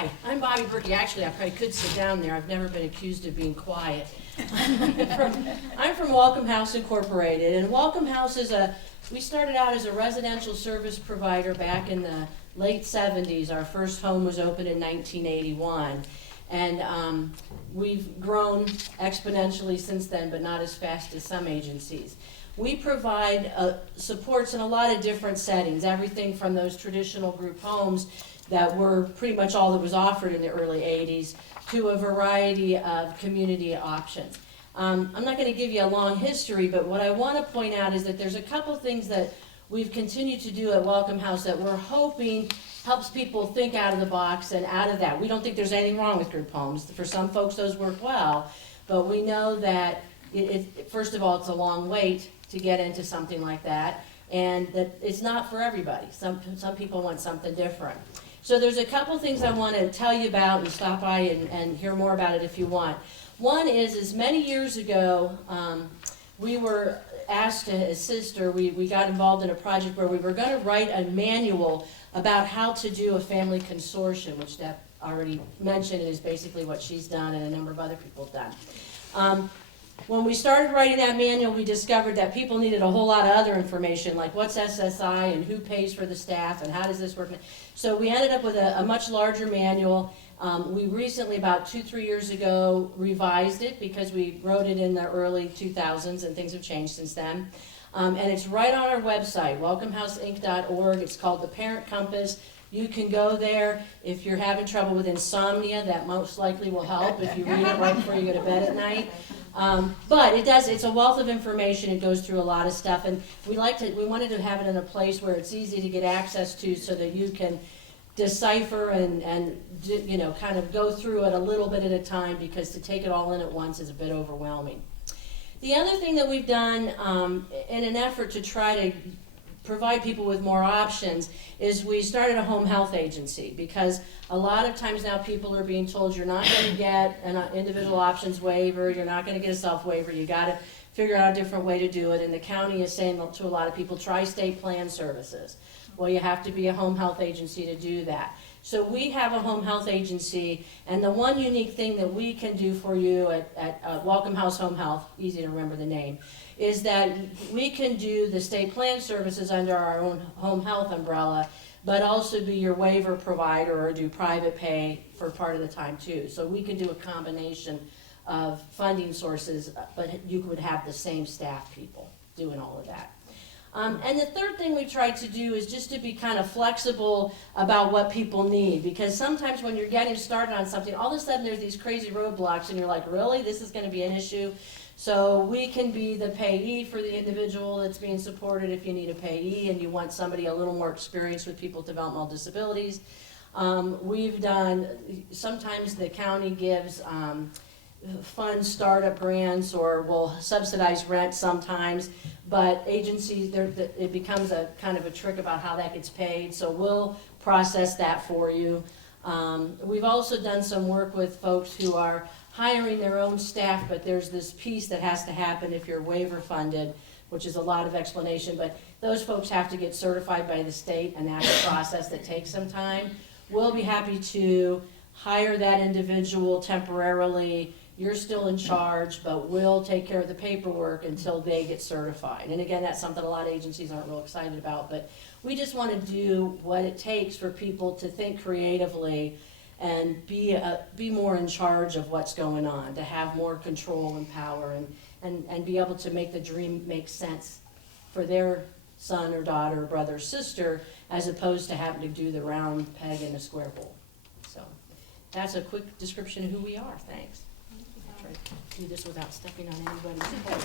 Hi, I'm Bobbi Burkey. Actually, I probably could sit down there. I've never been accused of being quiet. I'm from Welcome House Incorporated, and Welcome House is we started out as a residential service provider back in the late 70s. Our first home was opened in 1981, and we've grown exponentially since then, but not as fast as some agencies. We provide supports in a lot of different settings, everything from those traditional group homes that were pretty much all that was offered in the early 80s to a variety of community options. I'm not going to give you a long history, but what I want to point out is that there's a couple things that we've continued to do at Welcome House that we're hoping helps people think out of the box and out of that. We don't think there's anything wrong with group homes. For some folks, those work well, but we know that first of all, it's a long wait to get into something like that, and that it's not for everybody. Some people want something different. So there's a couple things I want to tell you about, and stop by and hear more about it if you want. One is many years ago, we were asked to assist, or we got involved in a project where we were going to write a manual about how to do a family consortium, which Deb already mentioned is basically what she's done and a number of other people have done. When we started writing that manual, we discovered that people needed a whole lot of other information, like what's SSI and who pays for the staff and how does this work. So we ended up with a much larger manual. We recently, about 2-3 years ago, revised it because we wrote it in the early 2000s and things have changed since then. And it's right on our website, welcomehouseinc.org. It's called The Parent Compass. You can go there. If you're having trouble with insomnia, that most likely will help if you read it right before you go to bed at night. But it's a wealth of information. It goes through a lot of stuff, and we wanted to have it in a place where it's easy to get access to so that you can decipher and kind of go through it a little bit at a time, because to take it all in at once is a bit overwhelming. The other thing that we've done in an effort to try to provide people with more options is we started a home health agency, because a lot of times now people are being told you're not going to get an individual options waiver, you're not going to get a self waiver, you got to figure out a different way to do it, and the county is saying to a lot of people, try state plan services. Well, you have to be a home health agency to do that. So we have a home health agency, and the one unique thing that we can do for you at Welcome House Home Health, easy to remember the name, is that we can do the state plan services under our own home health umbrella, but also be your waiver provider or do private pay for part of the time too. So we can do a combination of funding sources, but you would have the same staff people doing all of that. And the third thing we try to do is just to be kind of flexible about what people need, because sometimes when you're getting started on something, all of a sudden there's these crazy roadblocks and you're like, really, this is going to be an issue? So we can be the payee for the individual that's being supported if you need a payee and you want somebody a little more experienced with people with developmental disabilities. We've done, sometimes the county gives fund startup grants or will subsidize rent sometimes, but agencies, it becomes a kind of a trick about how that gets paid, so we'll process that for you. We've also done some work with folks who are hiring their own staff, but there's this piece that has to happen if you're waiver funded, which is a lot of explanation, but those folks have to get certified by the state, and that's a process that takes some time. We'll be happy to hire that individual temporarily. You're still in charge, but we'll take care of the paperwork until they get certified. And again, that's something a lot of agencies aren't real excited about, but we just want to do what it takes for people to think creatively and be more in charge of what's going on, to have more control and power, and be able to make the dream make sense for their son or daughter, brother or sister, as opposed to having to do the round peg in a square hole. So that's a quick description of who we are. Thanks. I'll try to do this without stepping on anybody's toes.